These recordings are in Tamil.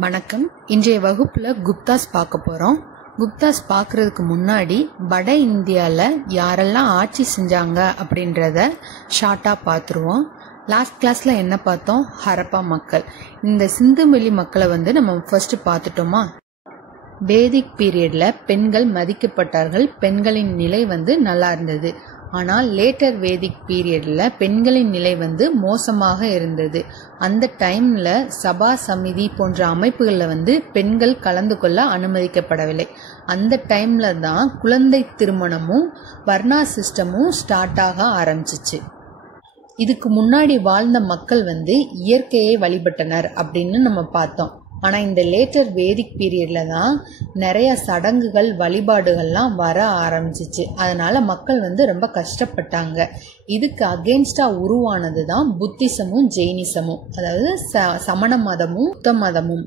வணக்கம். இன்றைய வகுப்புல குப்தாஸ் பார்க்க போறோம். குப்தாஸ் பார்க்கறதுக்கு முன்னாடி வட இந்தியால யாரெல்லாம் ஆட்சி செஞ்சாங்க அப்படின்றத ஷார்ட்டா பார்த்துருவோம். லாஸ்ட் கிளாஸ்ல என்ன பார்த்தோம்? ஹரப்பா மக்கள். இந்த சிந்து வெளி மக்களை நம்ம ஃபர்ஸ்ட் பார்த்துட்டோமா? வேதிக் பீரியட்ல பெண்கள் மதிக்கப்பட்டார்கள். பெண்களின் நிலை நல்லா இருந்தது. ஆனால் லேட்டர் வேதிக் பீரியட்ல பெண்களின் நிலை மோசமாக இருந்தது. அந்த டைம்ல சபா சமிதி போன்ற அமைப்புகள்ல பெண்கள் கலந்து கொள்ள அனுமதிக்கப்படவில்லை. அந்த டைம்ல தான் குழந்தை திருமணமும் வர்ணா சிஸ்டமும் ஸ்டார்ட் ஆக ஆரம்பிச்சிச்சு. இதுக்கு முன்னாடி வாழ்ந்த மக்கள் இயற்கையை வழிபட்டனர் அப்படின்னு நம்ம பார்த்தோம். ஆனா இந்த லேட்டர் வேதிக் பீரியட்ல தான் நிறைய சடங்குகள் வழிபாடுகள்லாம் வர ஆரம்பிச்சிச்சு. அதனால மக்கள் ரொம்ப கஷ்டப்பட்டாங்க. இதுக்கு அகெயின்ஸ்டா உருவானது தான் புத்திசமும் ஜெயினிசமும், அதாவது சமண மதமும் புத்த மதமும்.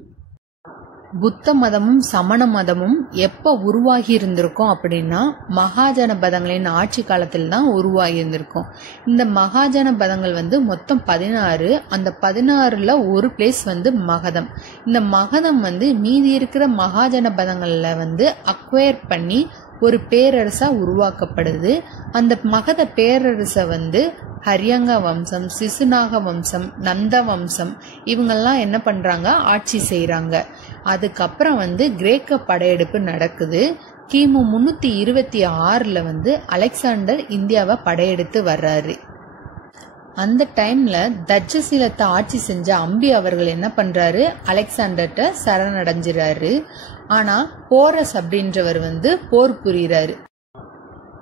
புத்த மதமும் சமண மதமும் எப்ப உருவாகி இருந்திருக்கும் அப்படின்னா மகாஜனபதங்களின் ஆட்சி காலத்தில் தான் உருவாகி இருந்திருக்கும். இந்த மகாஜனபதங்கள் மொத்தம் 16. அந்த 16ல ஒரு பிளேஸ் மகதம். இந்த மகதம் மீதி இருக்கிற மகாஜனபதங்கள்ல அக்வயர் பண்ணி ஒரு பேரரசா உருவாக்கப்படுது. அந்த மகத பேரரச ஹரியங்க வம்சம், சிசுநாக வம்சம், நந்த வம்சம் இவங்கெல்லாம் என்ன பண்றாங்க? ஆட்சி செய்யறாங்க. அதுக்கப்புறம் கிரேக்க படையெடுப்பு நடக்குது. கிமு 326ல அலெக்சாண்டர் இந்தியாவை படையெடுத்து வர்றாரு. அந்த டைம்ல தட்சசீலத்தை ஆட்சி செஞ்ச அம்பி அவர்கள் என்ன பண்றாரு? அலெக்சாண்டர்ட்ட சரணடைஞ்சிறாரு. ஆனா போரஸ் அப்படின்றவர் போர் புரிகிறாரு.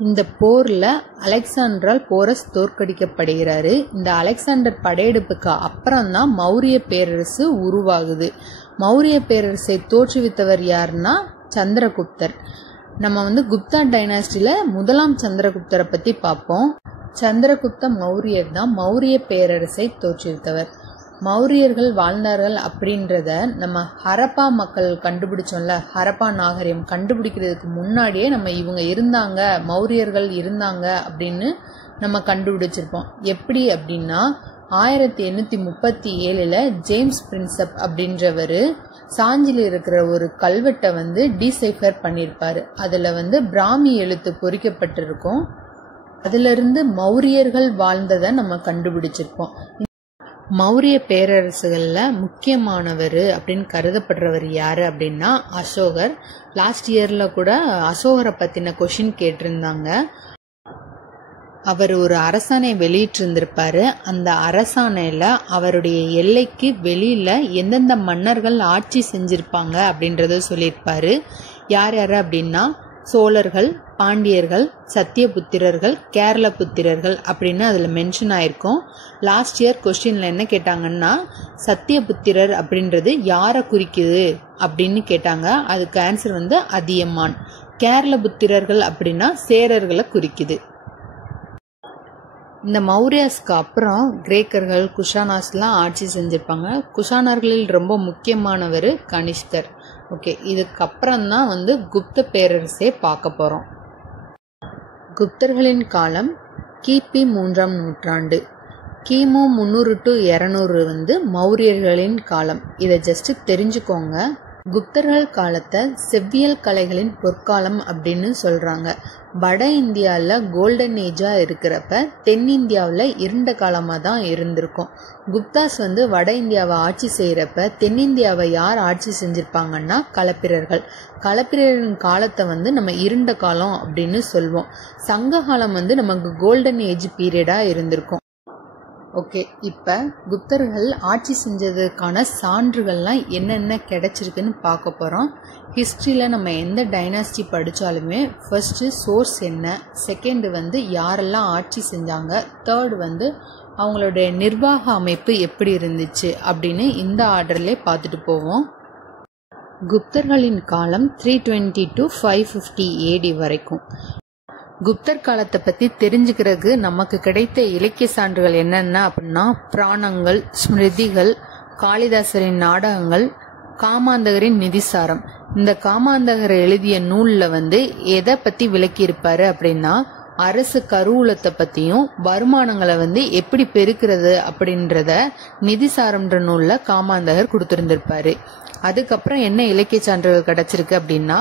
இந்த போர்ல அலெக்சாண்டரால் போரஸ் தோற்கடிக்கப்படுகிறாரு. இந்த அலெக்சாண்டர் படையெடுப்புக்கு அப்புறம் தான் மௌரிய பேரரசு உருவாகுது. மௌரிய பேரரசை தோற்றுவித்தவர் யாருன்னா சந்திரகுப்தர். நம்ம குப்தா டைனாஸ்டில முதலாம் சந்திரகுப்தரை பத்தி பார்ப்போம். சந்திரகுப்த மௌரியர் தான் மௌரிய பேரரசை தோற்றுவித்தவர். மௌரியர்கள் வாழ்ந்தார்கள் அப்படின்றத நம்ம ஹரப்பா மக்கள் கண்டுபிடிச்சோம்ல, ஹரப்பா நாகரிகம் கண்டுபிடிக்கிறதுக்கு முன்னாடியே நம்ம இவங்க இருந்தாங்க, மௌரியர்கள் இருந்தாங்க அப்படின்னு நம்ம கண்டுபிடிச்சிருப்போம். எப்படி அப்படின்னா 1837ல ஜேம்ஸ் பிரின்சப் அப்படின்றவரு சாஞ்சில இருக்கிற ஒரு கல்வெட்டை டீசைஃபர் பண்ணிருப்பாரு. அதுல பிராமி எழுத்து பொறிக்கப்பட்டிருக்கும். அதுல இருந்து மௌரியர்கள் வாழ்ந்ததை நம்ம கண்டுபிடிச்சிருப்போம். மௌரிய பேரரசுகள்ல முக்கியமானவர் அப்படின்னு கருதப்படுறவர் யாரு அப்படின்னா அசோகர். லாஸ்ட் இயர்ல கூட அசோகரை பத்தின கொஸ்டின் கேட்டிருந்தாங்க. அவர் ஒரு அரசாணை வெளியிட்டு இருந்திருப்பாரு. அந்த அரசாணையில அவருடைய எல்லைக்கு வெளியில எந்தெந்த மன்னர்கள் ஆட்சி செஞ்சிருப்பாங்க அப்படின்றத சொல்லியிருப்பாரு. யார் யாரு அப்படின்னா சோழர்கள், பாண்டியர்கள், சத்தியபுத்திரர்கள், கேரள புத்திரர்கள் அப்படின்னு அதுல மென்ஷன் ஆயிருக்கும். லாஸ்ட் இயர் கொஸ்டின்ல என்ன கேட்டாங்கன்னா சத்தியபுத்திரர் அப்படின்றது யாரை குறிக்குது அப்படின்னு கேட்டாங்க. அதுக்கு ஆன்சர் அதியமான். கேரள புத்திரர்கள் அப்படின்னா சேரர்களை குறிக்குது. இந்த மௌரியாஸ்க்கு அப்புறம் கிரேக்கர்கள், குஷானாஸ்லாம் ஆட்சி செஞ்சிருப்பாங்க. குஷானர்களில் ரொம்ப முக்கியமானவர் கனிஷ்கர். ஓகே, இதுக்கப்புறம் தான் குப்த பேரரசே பார்க்க போறோம். குப்தர்களின் காலம் கிபி 3ஆம் நூற்றாண்டு. கிமு 300 to 200 மௌரியர்களின் காலம். இதை ஜஸ்ட் தெரிஞ்சுக்கோங்க. குப்தர்கள் காலத்தை செவ்வியல் கலைகளின் பொற்காலம் அப்படின்னு சொல்றாங்க. வட இந்தியால கோல்டன் ஏஜா இருக்கிறப்ப தென்னிந்தியாவில் இருண்ட காலமா தான் இருந்திருக்கும். குப்தாஸ் வட இந்தியாவை ஆட்சி செய்யறப்ப தென்னிந்தியாவை யார் ஆட்சி செஞ்சிருப்பாங்கன்னா களப்பிரர்கள். களப்பிரரின் காலத்தை நம்ம இருண்ட காலம் அப்படின்னு சொல்வோம். சங்க காலம் நமக்கு கோல்டன் ஏஜ் பீரியடா இருந்திருக்கும். ஓகே, இப்ப குப்தர்கள் ஆட்சி செஞ்சதுக்கான சான்றுகள்லாம் என்னென்ன கிடைச்சிருக்குன்னு பார்க்க போறோம். ஹிஸ்டரியில நம்ம எந்த டைனாஸ்டி படிச்சாலுமே ஃபர்ஸ்ட் சோர்ஸ் என்ன, செகண்ட் யாரெல்லாம் ஆட்சி செஞ்சாங்க, தேர்ட் அவங்களுடைய நிர்வாக அமைப்பு எப்படி இருந்துச்சு அப்படின்னு இந்த ஆர்டர்ல பார்த்துட்டு போவோம். குப்தர்களின் காலம் 320 to 550 AD வரைக்கும். குப்தர் காலத்தை பத்தி தெரிஞ்சுக்கிறதுக்கு நமக்கு கிடைத்த இலக்கிய சான்றுகள் என்னென்ன அப்படின்னா புராணங்கள், ஸ்மிருதிகள், காளிதாசரின் நாடகங்கள், காமாந்தகரின் நிதிசாரம். இந்த காமாந்தகர் எழுதிய நூல்ல எதை பத்தி விளக்கி இருப்பாரு அப்படின்னா அரசு கருவூலத்தை பத்தியும் வருமானங்களை எப்படி பெருக்கிறது அப்படின்றத நிதிசாரம்ன்ற நூல்ல காமாந்தகர் கொடுத்திருந்திருப்பாரு. அதுக்கப்புறம் என்ன இலக்கிய சான்றுகள் கிடைச்சிருக்கு அப்படின்னா,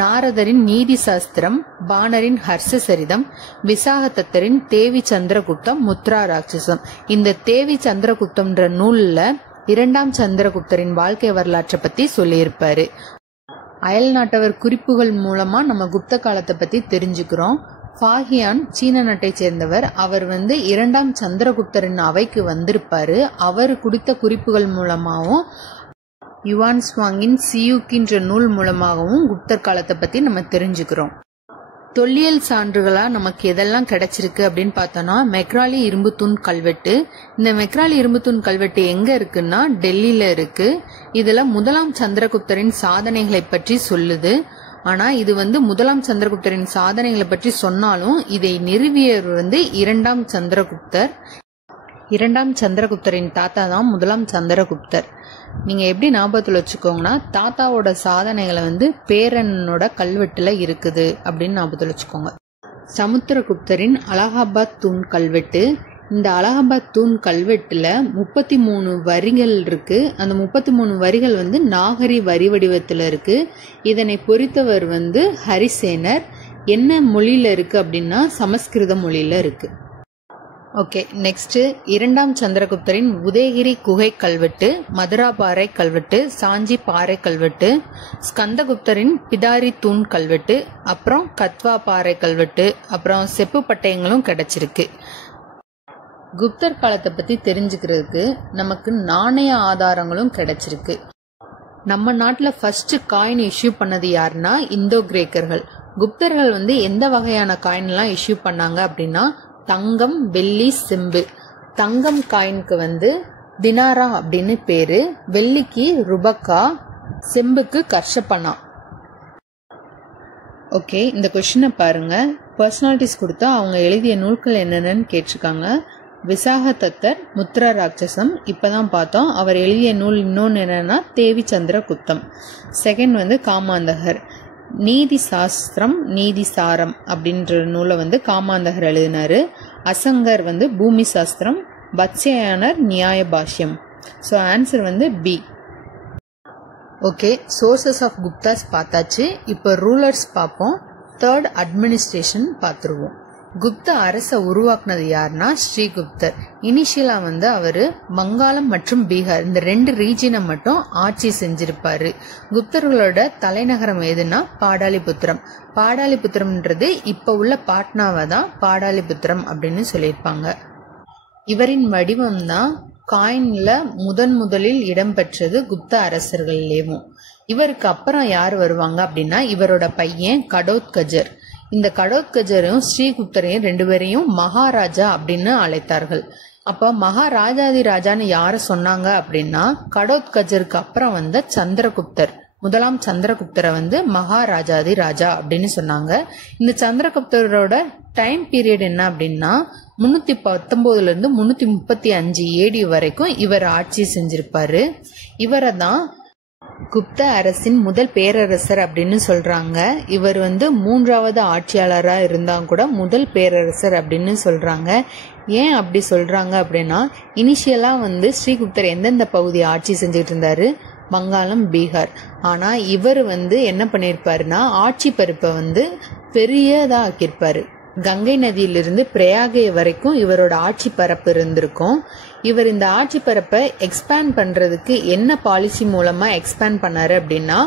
நாரதரின் நீதி சாஸ்திரம், பாணரின் ஹர்ஷ சரிதம், விசாகதத்தரின் தேவி சந்திரகுப்தம், முத்ரா ராட்சசம். இந்த தேவி சந்திரகுப்தம்ன்ற நூல்ல 2ஆம் சந்திரகுப்தரின் வாழ்க்கை வரலாற்றை பத்தி சொல்லியிருப்பாரு. அயல் நாட்டவர் குறிப்புகள் மூலமா நம்ம குப்த காலத்தை பத்தி தெரிஞ்சுக்கிறோம். ஃபாஹியான் சீன நாட்டை சேர்ந்தவர். அவர் 2ஆம் சந்திரகுப்தரின் அவைக்கு வந்திருப்பாரு. அவர் கொடுத்த குறிப்புகள் மூலமாகவும் யுவான் ஸ்வாங்கின் சியூக்கின்ற நூல் மூலமாகவும் குப்தர் காலத்தை பத்தி நம்ம தெரிஞ்சுக்கிறோம். தொல்லியல் சான்றுகளா நமக்கு எதெல்லாம் கிடைச்சிருக்கு அப்படின்னு பார்த்தோம்னா, மெக்ராலி இரும்பு தூண் கல்வெட்டு. இந்த மெக்ராலி இரும்பு தூண் கல்வெட்டு எங்க இருக்குன்னா டெல்லியில இருக்கு. இதுல 1ஆம் சந்திரகுப்தரின் சாதனைகளை பற்றி சொல்லுது. ஆனா இது 1ஆம் சந்திரகுப்தரின் சாதனைகளை பற்றி சொன்னாலும் இதை நிறுவியவர் 2ஆம் சந்திரகுப்தர். 2ஆம் சந்திரகுப்தரின் தாத்தா தான் 1ஆம் சந்திரகுப்தர். நீங்க எப்படி ஞாபகத்துல வச்சுக்கோங்கன்னா, தாத்தாவோட சாதனைகளை பேரனோட கல்வெட்டுல இருக்குது அப்படின்னு ஞாபகத்துல வச்சுக்கோங்க. சமுத்திரகுப்தரின் அலகாபாத் தூண் கல்வெட்டு. இந்த அலகாபாத் தூண் கல்வெட்டுல 33 வரிகள் இருக்கு. அந்த 33 வரிகள் நாகரி வரி வடிவத்துல இருக்கு. இதனை பொறித்தவர் ஹரிசேனர். என்ன மொழியில இருக்கு அப்படின்னா சமஸ்கிருத மொழியில இருக்கு. ஓகே, நெக்ஸ்ட் 2ஆம் சந்திரகுப்தரின் உதயகிரி குகை கல்வெட்டு, மதுராபாறை கல்வெட்டு, சாஞ்சி பாறை கல்வெட்டு, ஸ்கந்தகுப்தரின் பிடாரி தூண் கல்வெட்டு, அப்புறம் கத்வா பாறை கல்வெட்டு, அப்புறம் செப்பு பட்டயங்களும் கிடைச்சிருக்கு. குப்தர் காலத்தை பத்தி தெரிஞ்சுக்கிறதுக்கு நமக்கு நாணய ஆதாரங்களும் கிடைச்சிருக்கு. நம்ம நாட்டுல ஃபர்ஸ்ட் காயின் இஷ்யூ பண்ணது யாருன்னா இந்தோ கிரேக்கர்கள். குப்தர்கள் எந்த வகையான காயின் எல்லாம் இஷ்யூ பண்ணாங்க அப்படின்னா, தங்கம், வெள்ளி, செம்பு. தங்கம் காயினுக்கு தினாரா அப்படின்னு பேரு, வெள்ளிக்கு ருபக்கா, செம்புக்கு கர்ஷப்பனா. ஓகே, இந்த கொஸ்டினை பாருங்க. பர்சனாலிட்டிஸ் கொடுத்தா அவங்க எழுதிய நூல்கள் என்னென்னு கேட்டிருக்காங்க. விசாகதத்தர், முத்ரா ராட்சசம் இப்பதான் பார்த்தோம். அவர் எழுதிய நூல் இன்னொன்னு என்னன்னா தேவி சந்திரகுப்தம். செகண்ட் காமாந்தகர். நீதி சாஸ்திரம், நீதி சாரம் அப்படின்ற நூலை காமாந்தகர் எழுதினாரு. அசங்கர் பூமி சாஸ்திரம், பத்சயானர் Nyaya Bhashyam. So answer B. Okay, sources of Guptas பார்த்தாச்சு. இப்போ ரூலர்ஸ் பார்ப்போம். தேர்ட் அட்மினிஸ்ட்ரேஷன் பார்த்துருவோம். குப்த அரசை உருவாக்குனது யாருன்னா ஸ்ரீகுப்தர். இனிஷியலா அவரு வங்காளம் மற்றும் பீகார் இந்த 2 ரீஜியனை மட்டும் ஆட்சி செஞ்சிருப்பாரு. குப்தர்களோட தலைநகரம் எதுனா பாடாலிபுத்திரம். பாடாலிபுத்திரம்ன்றது இப்ப உள்ள பாட்னாவை தான் பாடாலிபுத்திரம் அப்படின்னு சொல்லியிருப்பாங்க. இவரின் வடிவம் தான் காயின்ல முதலில் இடம்பெற்றது குப்த அரசர்கள்லேயும். இவருக்கு அப்புறம் யார் வருவாங்க அப்படின்னா இவரோட பையன் கடோத்கஜர். இந்த கடோத்கஜரும் ஸ்ரீகுப்தரையும் 2 பேரையும் மகாராஜா அப்படின்னு அழைத்தார்கள். அப்ப மகாராஜாதி ராஜான்னு யார சொன்னாங்க அப்படின்னா கடோத்கஜருக்கு அப்புறம் சந்திரகுப்தர், 1ஆம் சந்திரகுப்தரை மகாராஜாதி ராஜா அப்படின்னு சொன்னாங்க. இந்த சந்திரகுப்தரோட டைம் பீரியட் என்ன அப்படின்னா 319 இருந்து 335 ஏடி வரைக்கும் இவர் ஆட்சி செஞ்சிருப்பாரு. இவரை தான் குப்த அரசின் முதல் பேரரசர் அப்படின்னு சொல்றாங்க. இவர் 3வது ஆட்சியாளரா இருந்தா கூட முதல் பேரரசர் அப்படின்னு சொல்றாங்க. ஏன் அப்படி சொல்றாங்க அப்படின்னா இனிஷியலா ஸ்ரீகுப்தர் எந்தெந்த பகுதி ஆட்சி செஞ்சுட்டு இருந்தாரு, வங்காளம், பீகார். ஆனா இவர் என்ன பண்ணிருப்பாருன்னா ஆட்சி பரப்பை பெரியதா ஆக்கியிருப்பாரு. கங்கை நதியிலிருந்து பிரயாகை வரைக்கும் இவரோட ஆட்சி பரப்பு இருந்திருக்கும். இவர் இந்த ஆட்சி பரப்பை எக்ஸ்பேண்ட் பண்றதுக்கு என்ன பாலிசி மூலமா எக்ஸ்பேண்ட் பண்ணாரு அப்படின்னா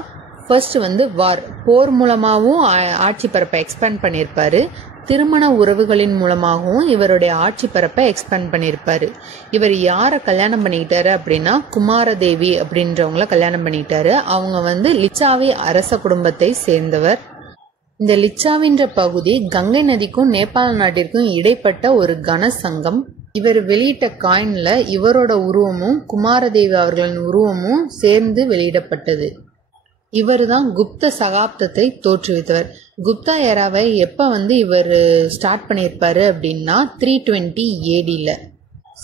ஃபர்ஸ்ட் போர் மூலமாவும் ஆட்சி பரப்பை எக்ஸ்பேண்ட் பண்ணிருப்பாரு. திருமண உறவுகளின் மூலமாகவும் இவருடைய ஆட்சி பரப்பை எக்ஸ்பேண்ட் பண்ணிருப்பாரு. இவர் யார கல்யாணம் பண்ணிக்கிட்டாரு அப்படின்னா குமாரதேவி அப்படின்றவங்கள கல்யாணம் பண்ணிக்கிட்டாரு. அவங்க லிச்சாவி அரச குடும்பத்தை சேர்ந்தவர். இந்த லிச்சாவின்ற பகுதி கங்கை நதிக்கும் நேபாள நாட்டிற்கும் இடைப்பட்ட ஒரு கன சங்கம். இவர் வெளியிட்ட காயின்ல இவரோட உருவமும் குமாரதேவி அவர்களின் உருவமும் சேர்ந்து வெளியிடப்பட்டது. இவர் தான் குப்த சகாப்தத்தை தோற்றுவித்தவர். குப்தா ஏராவை எப்ப இவர் ஸ்டார்ட் பண்ணியிருப்பாரு அப்படின்னா 320 ஏடில.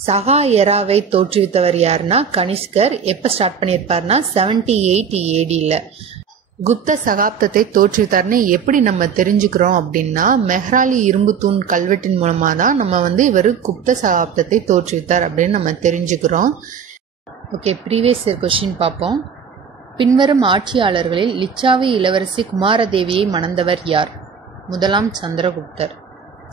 சகா எராவை தோற்றுவித்தவர் யாருன்னா கனிஷ்கர். எப்ப ஸ்டார்ட் பண்ணியிருப்பாருன்னா 78 ஏடில. குப்த சகாப்தத்தை தோற்றுவித்தார்னு எப்படி நம்ம தெரிஞ்சுக்கிறோம் அப்படின்னா, மெஹ்ராலி இரும்பு தூண் கல்வெட்டின் மூலமா தான் நம்ம இவர் குப்த சகாப்தத்தை தோற்றுவித்தார் அப்படின்னு நம்ம தெரிஞ்சுக்கிறோம். ஓகே, ப்ரீவியஸ் இயர் கொஸ்டின் பார்ப்போம். பின்வரும் ஆட்சியாளர்களில் லிச்சாவி இளவரசி குமாரதேவியை மணந்தவர் யார்? முதலாம் சந்திரகுப்தர்.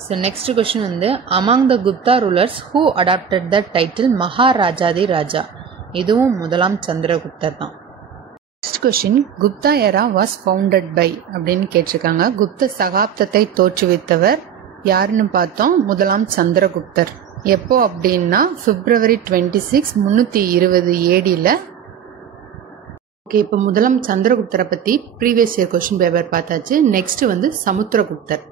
So next question among the Gupta rulers who adopted the title Maharajadhiraja? இதுவும் முதலாம் சந்திரகுப்தர் தான். Next question, Gupta era was founded by அப்படின்னு கேட்டிருக்காங்க. குப்த சகாப்தத்தை தோற்றுவித்தவர் யாருன்னு பார்த்தோம், முதலாம் சந்திரகுப்தர். எப்போ அப்படின்னா February 26, 320 AD. ஓகே, இப்போ முதலாம் சந்திரகுப்தரை பற்றி ப்ரீவியஸ் இயர் கொஸ்டின் பேப்பர் பார்த்தாச்சு. நெக்ஸ்ட் சமுத்திரகுப்தர்.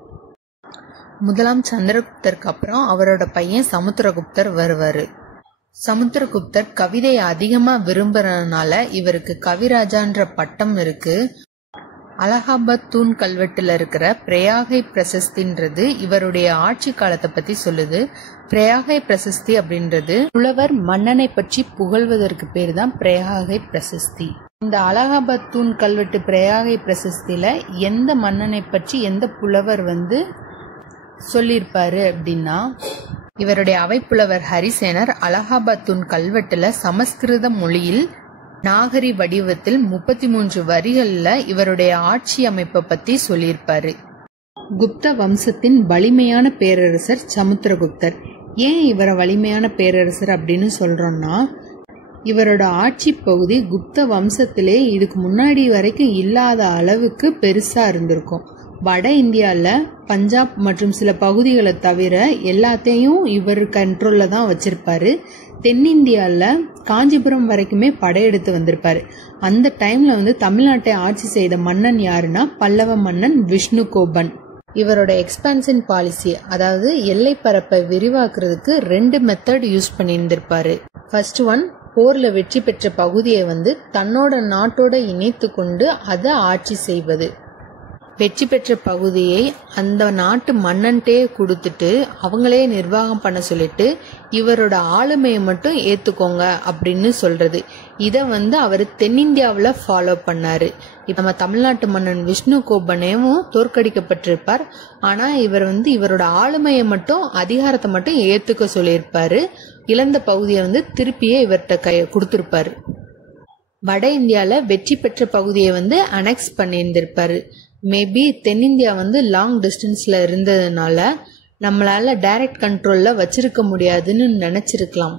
முதலாம் சந்திரகுப்தருக்கு அப்புறம் அவரோட பையன் சமுத்திரகுப்தர் வருவார். சமுத்திரகுப்தர் கவிதையை அதிகமாக விரும்புறதுனால இவருக்கு கவிராஜான்ற பட்டம் இருக்கு. அலகாபாத் தூண் கல்வெட்டில் இருக்கிற பிரயாகை பிரசஸ்தின்றது இவருடைய ஆட்சி காலத்தை பற்றி சொல்லுது. பிரயாகை பிரசஸ்தி அப்படின்றது புலவர் மன்னனை பற்றி புகழ்வதற்கு பேர் தான் பிரயாகை பிரசஸ்தி. இந்த அலகாபாத் தூண் கல்வெட்டு பிரயாகை பிரசஸ்தியில எந்த மன்னனை பற்றி எந்த புலவர் சொல்லியிருப்பாரு அப்படின்னா, இவருடைய அவைப்புலவர் ஹரிசேனர் அலகாபாத் தூண் கல்வெட்டுல சமஸ்கிருத மொழியில் நாகரி வடிவத்தில் 33 வரிகள்ல இவருடைய ஆட்சி அமைப்பை பத்தி சொல்லியிருப்பாரு. குப்த வம்சத்தின் வலிமையான பேரரசர் சமுத்திரகுப்தர். ஏன் இவரை வலிமையான பேரரசர் அப்படின்னு சொல்றோம்னா, இவரோட ஆட்சி பகுதி குப்த வம்சத்திலே இதுக்கு முன்னாடி வரைக்கும் இல்லாத அளவுக்கு பெருசா இருந்திருக்கும். வட இந்தியாவில் பஞ்சாப் மற்றும் சில பகுதிகளை தவிர எல்லாத்தையும் இவர் கண்ட்ரோலில் தான் வச்சிருப்பாரு. தென்னிந்தியாவில் காஞ்சிபுரம் வரைக்குமே படையெடுத்து வந்திருப்பாரு. அந்த டைம்ல தமிழ்நாட்டை ஆட்சி செய்த மன்னன் யாருன்னா பல்லவ மன்னன் விஷ்ணுகோபன். இவரோட எக்ஸ்பான்ஷன் பாலிசி, அதாவது எல்லை பரப்பை விரிவாக்குறதுக்கு 2 மெத்தட் யூஸ் பண்ணியிருந்திருப்பாரு. ஃபர்ஸ்ட் ஒன், போர்ல வெற்றி பெற்ற பகுதியை தன்னோட நாட்டோட இணைத்து கொண்டு அதை ஆட்சி செய்வது. வெற்றி பெற்ற பகுதியை அந்த நாட்டு மன்னன்ட்டே கொடுத்துட்டு அவங்களே நிர்வாகம் பண்ண சொல்லிட்டு இவரோட ஆளுமையை மட்டும் ஏத்துக்கோங்க அப்படின்னு சொல்றது. இதை அவர் தென்னிந்தியாவில் ஃபாலோ பண்ணாரு. இப்ப நம்ம தமிழ்நாட்டு மன்னன் விஷ்ணுகோபனையும் தோற்கடிக்கப்பட்டிருப்பார். ஆனா இவர் இவரோட ஆளுமையை மட்டும் அதிகாரத்தை மட்டும் ஏத்துக்க சொல்லியிருப்பாரு. இழந்த பகுதியை திருப்பியே இவர்கிட்ட கொடுத்திருப்பாரு. வட இந்தியால வெற்றி பெற்ற பகுதியை அனெக்ஸ் பண்ணியிருந்திருப்பாரு. மேபி தென்னிந்தியா லாங் டிஸ்டன்ஸ்ல இருந்ததுனால நம்மளால டைரக்ட் கண்ட்ரோல்ல வச்சிருக்க முடியாதுன்னு நினைச்சிருக்கலாம்.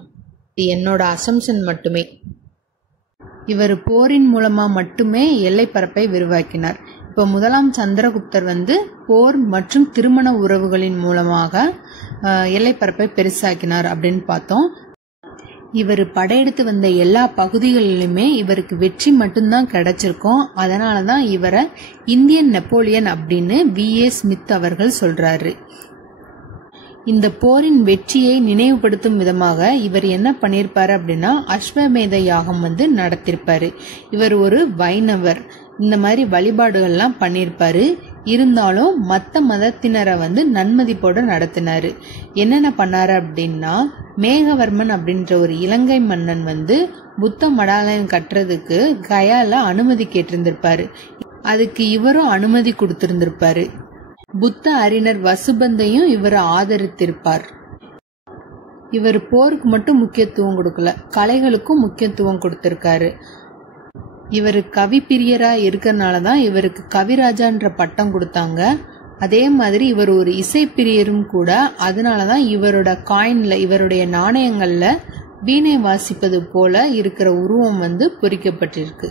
இது என்னோட அசம்ஷன் மட்டுமே. இவர் போரின் மூலமா மட்டுமே எல்லை பரப்பை விரிவாக்கினார். இப்போ முதலாம் சந்திரகுப்தர் போர் மற்றும் திருமண உறவுகளின் மூலமாக எல்லை பரப்பை பெருசாக்கினார் அப்படின்னு பார்த்தோம். இவர் படையெடுத்து வந்த எல்லா பகுதிகளிலுமே இவருக்கு வெற்றி மட்டும்தான் கிடைச்சிருக்கும். அதனாலதான் இவரை இந்தியன் நெப்போலியன் அப்படின்னு V.A. ஸ்மித் அவர்கள் சொல்றாரு. இந்த போரின் வெற்றியை நினைவுபடுத்தும் விதமாக இவர் என்ன பண்ணிருப்பாரு அப்படின்னா அஸ்வமேத யாகம் நடத்திருப்பாரு. இவர் ஒரு வைணவர். இந்த மாதிரி வழிபாடுகள்லாம் பண்ணிருப்பாரு. இருந்தாலும் மத்த மதத்தினரை நன்மதிப்போட நடத்தினாரு. என்னென்ன பண்ணாரு அப்படின்னா, மேகவர்மன் அப்படின்ற ஒரு இலங்கை மன்னன் புத்த மடாலயம் கட்டுறதுக்கு கயால அனுமதி கேட்டிருந்திருப்பாரு. அதுக்கு இவரும் அனுமதி கொடுத்திருந்திருப்பாரு. புத்த அறிஞர் வசுபந்தையும் இவர் ஆதரித்திருப்பார். இவர் போருக்கு மட்டும் முக்கியத்துவம் கொடுக்கல, கலைகளுக்கும் முக்கியத்துவம் கொடுத்திருக்காரு. இவர் கவி பிரியரா இருக்கறனாலதான் இவருக்கு கவிராஜான்ற பட்டம் கொடுத்தாங்க. அதே மாதிரி இவர் ஒரு இசை பிரியரும் கூட. அதனாலதான் இவரோட காயின்ல, இவருடைய நாணயங்கள்ல வீணை வாசிப்பது போல இருக்கிற உருவம் பொறிக்கப்பட்டிருக்கு.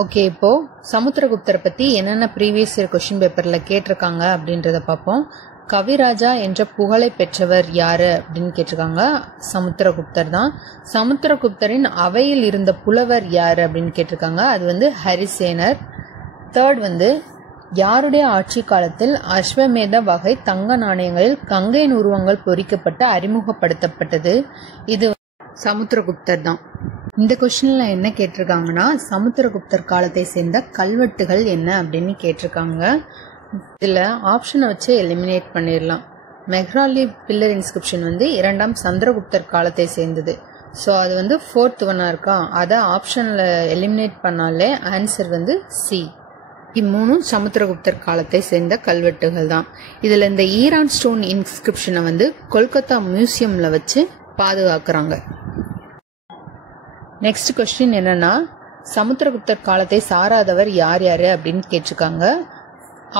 ஓகே, இப்போ சமுத்திரகுப்தரை பத்தி என்னென்ன ப்ரீவியஸ் இயர் கொஸ்டின் பேப்பர்ல கேட்டிருக்காங்க அப்படின்றத பார்ப்போம். கவிராஜா என்ற புகழை பெற்றவர் யாரு அப்படின்னு கேட்டிருக்காங்க. சமுத்திரகுப்தர் தான். சமுத்திரகுப்தரின் அவையில் இருந்த புலவர் யாரு அப்படின்னு கேட்டிருக்காங்க. அது ஹரிசேனர். தேர்ட் யாருடைய ஆட்சி காலத்தில் அஸ்வமேத வகை தங்க நாணயங்களில் கங்கையின் உருவங்கள் பொறிக்கப்பட்டு அறிமுகப்படுத்தப்பட்டது? இது சமுத்திரகுப்தர் தான். இந்த கொஸ்டின்ல என்ன கேட்டிருக்காங்கன்னா, சமுத்திரகுப்தர் காலத்தை சேர்ந்த கல்வெட்டுகள் என்ன அப்படின்னு கேட்டிருக்காங்க. இதுல ஆப்ஷனை வச்சு எலிமினேட் பண்ணிடலாம். மெஹ்ராலி பில்லர் இன்ஸ்கிரிப்ஷன் 2ஆம் சந்திரகுப்தர் காலத்தை சேர்ந்தது. ஸோ அது வந்து ஃபோர்த் ஒன்னாக இருக்கா, அதை ஆப்ஷனில் எலிமினேட் பண்ணாலே ஆன்சர் வந்து சி. இம்மூணும் சமுத்திரகுப்தர் காலத்தை சேர்ந்த கல்வெட்டுகள் தான். இதில் இந்த ஈரான் ஸ்டோன் இன்ஸ்கிரிப்ஷனை வந்து கொல்கத்தா மியூசியமில் வச்சு பாதுகாக்கிறாங்க. நெக்ஸ்ட் கொஸ்டின் என்னன்னா, சமுத்திரகுப்தர் காலத்தை சாராதவர் யார் யாரு அப்படின்னு கேட்டிருக்காங்க.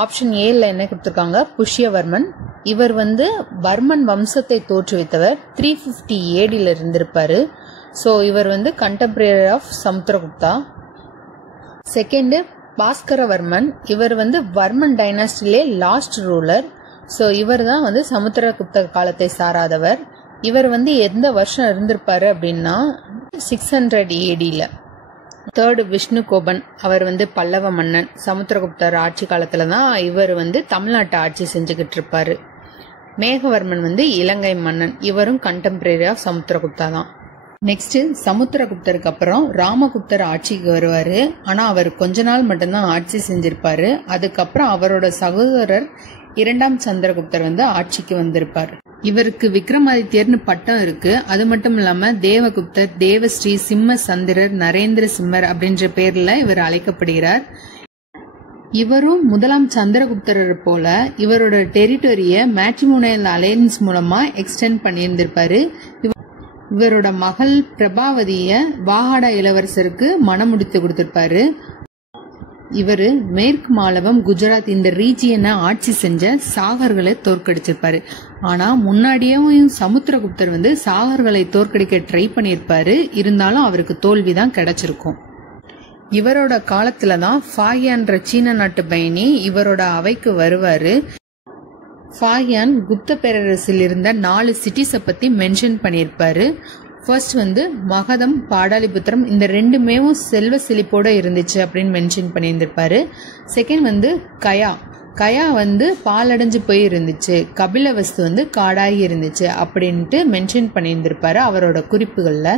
ஆப்ஷன் ஏல என்ன கொடுத்துருக்காங்க, புஷ்யவர்மன். இவர் வந்து வர்மன் வம்சத்தை தோற்றுவித்தவர். 350 ADல இருந்திருப்பாரு. ஸோ இவர் வந்து கண்டெம்பரரி ஆஃப் சமுத்திரகுப்தா. செகண்ட் பாஸ்கரவர்மன். இவர் வந்து வர்மன் டைனாஸ்டிலே லாஸ்ட் ரூலர். ஸோ இவர் தான் வந்து சமுத்திரகுப்தர் காலத்தை சாராதவர். இவர் வந்து எந்த வருஷம் இருந்திருப்பாரு அப்படின்னா 600 ADல. தேர்டு விஷ்ணுகோபன். அவர் வந்து பல்லவ மன்னன். சமுத்திரகுப்தர் ஆட்சி காலத்துல தான் இவர் வந்து தமிழ்நாட்டை ஆட்சி செஞ்சுக்கிட்டு இருப்பாரு. மேகவர்மன் வந்து இலங்கை மன்னன். இவரும் கண்டெம்பரரி ஆஃப் சமுத்திரகுப்தா தான். நெக்ஸ்ட் சமுத்திரகுப்தருக்கு அப்புறம் ராமகுப்தர் ஆட்சிக்கு வருவாரு. ஆனா அவர் கொஞ்ச நாள் மட்டும்தான் ஆட்சி செஞ்சிருப்பாரு. அதுக்கப்புறம் அவரோட சகோதரர் 2ஆம் சந்திரகுப்தர் வந்து ஆட்சிக்கு வந்திருப்பார். இவருக்கு விக்ரமாதித்யர்னு பட்டம் இருக்கு. அது மட்டும் இல்லாம தேவகுப்தர், தேவஸ்ரீ, சிம்ம சந்திரர், நரேந்திர சிம்மர் அப்படின்ற பேர்ல இவர் அழைக்கப்படுகிறார். இவரும் முதலாம் சந்திரகுப்தரர் போல இவரோட டெரிட்டரிய மேட்ரிமோனியல் அலையன்ஸ் மூலமா எக்ஸ்டெண்ட் பண்ணியிருந்திருப்பாரு. இவரோட மகள் பிரபாவதிய வாகாடா இளவரசருக்கு மனம் முடித்து கொடுத்திருப்பாரு. இவரு மேற்கு மாலவம், குஜராத் இந்த ரீஜியனை ஆட்சி செஞ்ச சாகர்களை தோற்கடிச்சிருப்பாரு. ஆனா முன்னாடியும் சமுத்திரகுப்தர் வந்து சாகர்களை தோற்கடிக்க ட்ரை பண்ணிருப்பாரு. இருந்தாலும் அவருக்கு தோல்விதான் கிடைச்சிருக்கும். இவரோட காலத்துலதான் ஃபாஹியான்ற சீன நாட்டு பயணி இவரோட அவைக்கு வருவாரு. ஃபாஹியான் குப்த பேரரசில் இருந்த 4 சிட்டிஸை பத்தி மென்ஷன் பண்ணியிருப்பாரு. ஃபர்ஸ்ட் வந்து மகதம், பாடாலிபுத்திரம் இந்த ரெண்டுமே செல்வ செழிப்போட இருந்துச்சு அப்படின்னு மென்ஷன் பண்ணியிருந்திருப்பாரு. செகண்ட் வந்து கயா வந்து பாலடைஞ்சு போய் இருந்துச்சு. கபிலவஸ்து வந்து காடாகி இருந்துச்சு அப்படின்ட்டு மென்ஷன் பண்ணியிருந்திருப்பாரு அவரோட குறிப்புகள்ல.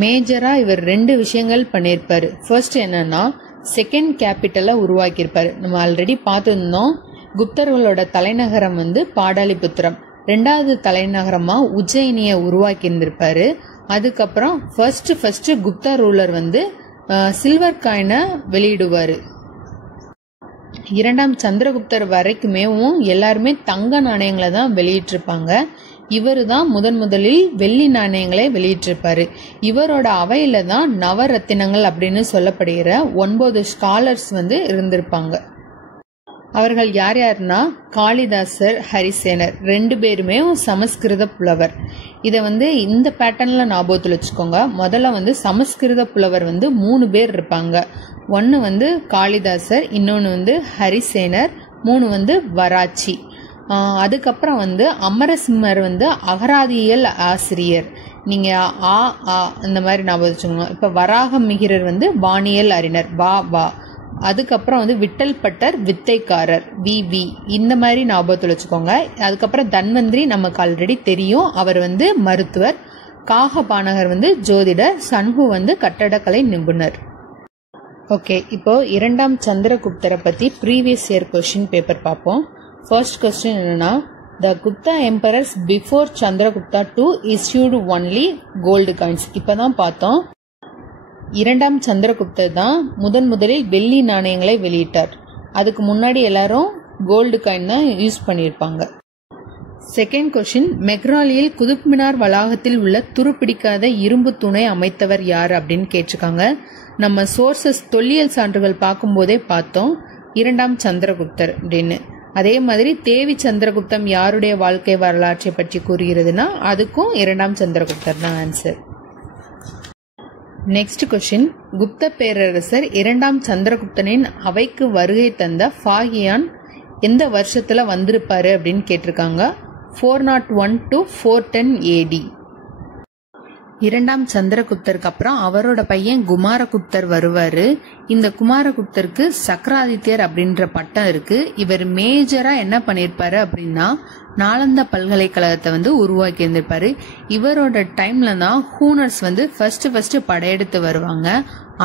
மேஜரா இவர் 2 விஷயங்கள் பண்ணியிருப்பாரு. ஃபர்ஸ்ட் என்னன்னா செகண்ட் கேபிட்டலை உருவாக்கியிருப்பாரு. நம்ம ஆல்ரெடி பார்த்துருந்தோம். குப்தர்களோட தலைநகரம் வந்து பாடாலிபுத்திரம். 2வது தலைநகரமா உஜ்ஜயினிய உருவாக்கி இருந்திருப்பாரு. அதுக்கப்புறம் ஃபர்ஸ்ட் குப்தா ரூலர் வந்து சில்வர் காயினை வெளியிடுவாரு. 2ஆம் சந்திரகுப்தர் வரைக்குமே எல்லாருமே தங்க நாணயங்களை தான் வெளியிட்டிருப்பாங்க. இவரு தான் முதலில் வெள்ளி நாணயங்களை வெளியிட்டிருப்பாரு. இவரோட அவையில தான் நவரத்தினங்கள் அப்படின்னு சொல்லப்படுகிற 9 ஸ்காலர்ஸ் வந்து இருந்திருப்பாங்க. அவர்கள் யார் யாருன்னா காளிதாசர், ஹரிசேனர் 2 பேருமே சமஸ்கிருத புலவர். இதை வந்து இந்த பேட்டர்ன்ல ஞாபகத்தில் வச்சுக்கோங்க. முதல்ல வந்து சமஸ்கிருத புலவர் வந்து 3 பேர் இருப்பாங்க. ஒன்னு வந்து காளிதாசர், இன்னொன்னு வந்து ஹரிசேனர், 3 வந்து வராச்சி. அதுக்கப்புறம் வந்து அமரசிம்மர் வந்து அகராதியியல் ஆசிரியர். நீங்க இந்த மாதிரி ஞாபகம் வச்சுக்கோங்க. இப்ப வராக மிகிரர் வந்து வானியல் அறிஞர் வா. அதுக்கப்புறம் வந்து விட்டல் பட்டர் வித்தைக்காரர் வி இந்த மாதிரி ஞாபகத்தில் வச்சுக்கோங்க. அதுக்கப்புறம் தன்வந்திரி நமக்கு ஆல்ரெடி தெரியும், அவர் வந்து மருத்துவர். காகபானகர் வந்து ஜோதிடர். சன்ஹு வந்து கட்டடக்கலை நிபுணர். ஓகே, இப்போ 2ஆம் சந்திரகுப்தரை பத்தி ப்ரீவியஸ் இயர் கொஸ்டின் பேப்பர் பார்ப்போம். ஃபர்ஸ்ட் கொஸ்டின் என்னன்னா, the Gupta emperors before Chandragupta II issued only gold coins. இப்பதான் பார்த்தோம். 2ஆம் சந்திரகுப்தர் தான் முதலில் வெள்ளி நாணயங்களை வெளியிட்டார். அதுக்கு முன்னாடி எல்லாரும் கோல்டு காயின் தான் யூஸ் பண்ணியிருப்பாங்க. செகண்ட் கொஸ்டின், மெக்ராலியில் குதுப் மினார் வளாகத்தில் உள்ள துருப்பிடிக்காத இரும்பு தூணை அமைத்தவர் யார் அப்படின்னு கேட்டிருக்காங்க. நம்ம சோர்சஸ் தொல்லியல் சான்றுகள் பார்க்கும்போதே பார்த்தோம் 2ஆம் சந்திரகுப்தர் அப்படின்னு. அதே மாதிரி தேவி சந்திரகுப்தம் யாருடைய வாழ்க்கை வரலாற்றை பற்றி கூறுகிறதுனா அதுக்கும் 2ஆம் சந்திரகுப்தர் தான் ஆன்சர். நெக்ஸ்ட் கொஸ்டின், குப்த பேரரசர் 2ஆம் சந்திரகுப்தனின் அவைக்கு வருகை தந்த ஃபாஹியான் எந்த வருஷத்துல வந்திருப்பாரு அப்படின்னு கேட்டிருக்காங்க. 401 to 410 AD. 2ஆம் சந்திரகுப்தருக்கு அப்புறம் அவரோட பையன் குமாரகுப்தர் வருவாரு. இந்த குமாரகுப்தருக்கு சக்கராதித்யர் அப்படின்ற பட்டம் இருக்கு. இவர் மேஜரா என்ன பண்ணிருப்பாரு அப்படின்னா நாலந்தா பல்கலைக்கழகத்தை வந்து உருவாக்கி இருந்திருப்பாரு. இவரோட டைம்ல தான் ஹூனர்ஸ் வந்து ஃபர்ஸ்ட் படையெடுத்து வருவாங்க.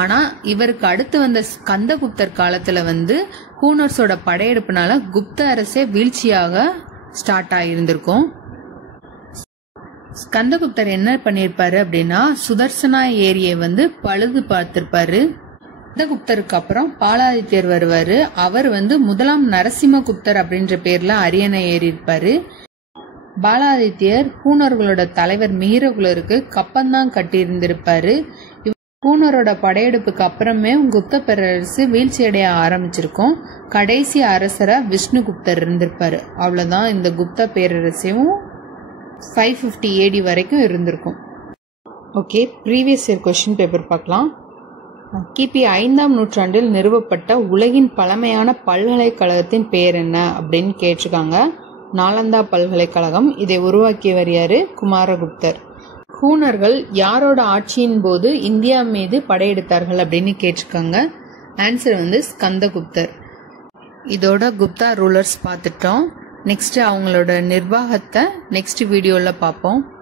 ஆனா இவருக்கு அடுத்து வந்த ஸ்கந்தகுப்தர் காலத்துல வந்து ஹூனர்ஸோட படையெடுப்புனால குப்த அரசே வீழ்ச்சியாக ஸ்டார்ட் ஆகியிருந்திருக்கும். ஸ்கந்தகுப்தர் என்ன பண்ணிருப்பாரு அப்படின்னா சுதர்சனா ஏரியை பழுது பார்த்திருப்பாரு. ஸ்கந்தகுப்தருக்கு அப்புறம் பாலாதித்யர் வருவாரு. அவர் முதலாம் நரசிம்மகுப்தர் அப்படின்ற பேர்ல அரியணை ஏறி இருப்பாரு. பாலாதித்யர் பூனர்களோட தலைவர் மிகிரகுலருக்கு கப்பந்தான் கட்டி இருந்திருப்பாரு. பூனரோட படையெடுப்புக்கு அப்புறமே குப்த பேரரசு வீழ்ச்சி அடைய ஆரம்பிச்சிருக்கும். கடைசி அரசரா விஷ்ணுகுப்தர் இருந்திருப்பாரு. அவ்வளவுதான், இந்த குப்த பேரரசையும் 550 AD வரைக்கும் இருந்திருக்கும். Okay, previous year question paper பார்க்கலாம். கிபி 5ஆம் நூற்றாண்டில் நிறுவப்பட்ட உலகின் பழமையான பல்கலைக்கழகத்தின் பெயர் என்ன அப்படின்னு கேட்டிருக்காங்க. நாலந்தா பல்கலைக்கழகம். இதை உருவாக்கியவர் யாரு? குமாரகுப்தர். ஹூனர்கள் யாரோட ஆட்சியின் போது இந்தியா மீது படையெடுத்தார்கள் அப்படின்னு கேட்டிருக்காங்க. ஆன்சர் ஸ்கந்தகுப்தர். இதோட குப்தா ரூலர்ஸ் பார்த்துட்டோம். நெக்ஸ்ட் அவங்களோட நிர்வாகத்தை நெக்ஸ்ட் வீடியோல பார்ப்போம்.